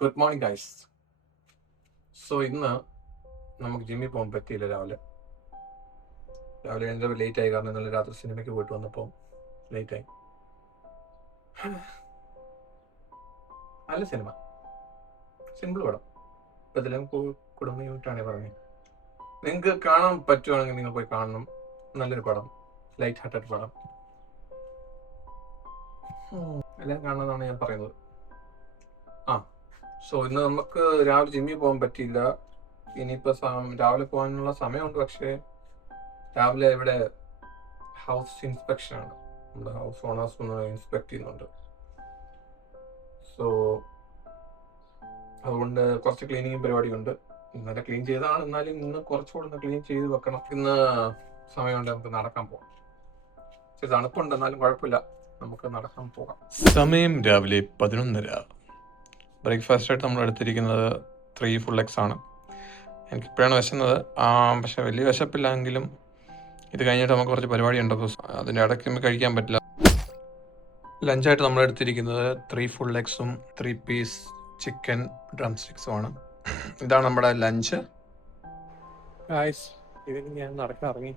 Good morning guys. So ഇന്ന് നമുക്ക് ജിമ്മിൽ പോകാൻ പറ്റിയില്ല. രാവിലെ എഴുന്നേറ്റ് ലേറ്റ് ആയി. കാരണം ഇന്നലെ രാത്രി സിനിമയ്ക്ക് പോയിട്ട് വന്നപ്പോൾ ലേറ്റ് ആയി. നല്ല സിനിമ, സിമ്പിൾ പടം. ഇപ്പം ഇതിലും കുടുംബ യൂണിറ്റാണ് പറഞ്ഞത്. നിങ്ങൾക്ക് കാണാൻ പറ്റുവാണെങ്കിൽ നിങ്ങൾ പോയി കാണണം. നല്ലൊരു പടം, ലൈറ്റ് ഹാർട്ടഡ് പടം. എല്ലാം കാണണമെന്നാണ് ഞാൻ പറയുന്നത്. സോ ഇന്ന് നമുക്ക് രാവിലെ ജിമ്മിൽ പോകാൻ പറ്റിയില്ല. ഇനിയിപ്പോൾ രാവിലെ പോകാനുള്ള സമയമുണ്ട്. പക്ഷേ രാവിലെ ഇവിടെ ഹൗസ് ഇൻസ്പെക്ഷൻ ആണ്. നമ്മുടെ ഹൗസ് ഓണേഴ്സ് ഒന്ന് ഇൻസ്പെക്ട് ചെയ്യുന്നുണ്ട്. സോ അതുകൊണ്ട് കുറച്ച് ക്ലീനിങ് പരിപാടിയുണ്ട്. ഇന്നലെ ക്ലീൻ ചെയ്തതാണ്, എന്നാലും ഇന്ന് കുറച്ചുകൂടെ ഒന്ന് ക്ലീൻ ചെയ്ത് വെക്കണം. ഇന്ന് സമയമുണ്ട്, നമുക്ക് നടക്കാൻ പോകാം. പക്ഷെ തണുപ്പുണ്ട്, എന്നാലും കുഴപ്പമില്ല, നമുക്ക് നടക്കാൻ പോകാം. സമയം രാവിലെ 11:30. ബ്രേക്ക്ഫാസ്റ്റ് ആയിട്ട് നമ്മൾ എടുത്തിരിക്കുന്നത് 3 ഫുൾ എഗ്സ് ആണ്. എനിക്കിപ്പോഴാണ് വിശന്നത്. പക്ഷെ വലിയ വിശപ്പില്ലെങ്കിലും ഇത് കഴിഞ്ഞിട്ട് നമുക്ക് കുറച്ച് പരിപാടി ഉണ്ട്. അതിൻ്റെ ഇടയ്ക്ക് നമുക്ക് കഴിക്കാൻ പറ്റില്ല. ലഞ്ചായിട്ട് നമ്മൾ എടുത്തിരിക്കുന്നത് 3 ഫുൾ എഗ്സും 3 പീസ് ചിക്കൻ ഡ്രം സ്റ്റിക്സും ആണ്. ഇതാണ് നമ്മുടെ ലഞ്ച്. ഇതിന് ഞാൻ നടക്കാൻ ഇറങ്ങി.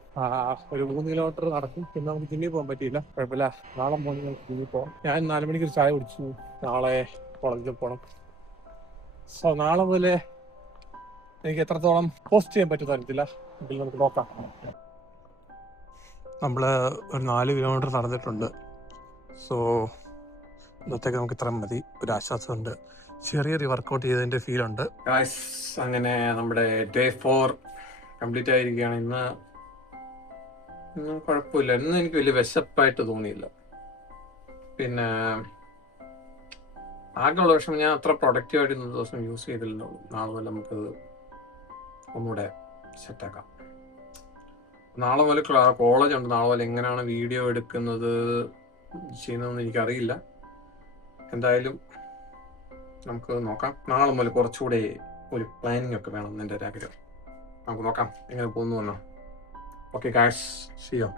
ഒരു 3 കിലോമീറ്റർ നടക്കും. പിന്നെ നമുക്ക് ജിമ്മിൽ പോകാൻ പറ്റിയില്ല. കുഴപ്പമില്ല, നാളെ മോർണിംഗ് നമുക്ക് ജിമ്മിൽ പോകാം. ഞാൻ 4 മണിക്ക് ഒരു ചായ കുടിച്ചു. നാളെ കോളേജിൽ പോകണം. സോ നാളെ മുതലേ എനിക്ക് എത്രത്തോളം പോസ്റ്റ് ചെയ്യാൻ പറ്റുമെന്ന് അറിയത്തില്ല. എങ്കിൽ നമുക്ക് നോക്കാം. നമ്മൾ ഒരു 4 കിലോമീറ്റർ നടന്നിട്ടുണ്ട്. സോ ഇന്നത്തേക്ക് നമുക്ക് ഇത്ര മതി. ഒരു ആശ്വാസമുണ്ട്, ചെറിയൊരു വർക്കൗട്ട് ചെയ്തതിൻ്റെ ഫീലുണ്ട്. അങ്ങനെ നമ്മുടെ ഡേ 4 കംപ്ലീറ്റ് ആയിരിക്കുകയാണ്. ഇന്ന് കുഴപ്പമില്ല. ഇന്ന് എനിക്ക് വലിയ വിശപ്പായിട്ട് തോന്നിയില്ല. പിന്നെ ആകെയുള്ള വിഷയം, ഞാൻ അത്ര പ്രൊഡക്റ്റീവായിട്ട് ഇന്നത്തെ ദിവസം യൂസ് ചെയ്തില്ലല്ലോ. നാളെ മുതൽ നമുക്കത് ഒന്നുകൂടെ സെറ്റാക്കാം. നാളെ മുതൽ കോളേജ് ഉണ്ട്. നാളെ മുതൽ എങ്ങനെയാണ് വീഡിയോ എടുക്കുന്നത് ചെയ്യുന്നതെന്ന് എനിക്കറിയില്ല. എന്തായാലും നമുക്ക് നോക്കാം. നാളെ മുതൽ കുറച്ചുകൂടെ ഒരു പ്ലാനിങ് ഒക്കെ വേണം എൻ്റെ ഒരു ആഗ്രഹം. നമുക്ക് നോക്കാം എങ്ങനെ പോകുന്നു. Okay guys, see U.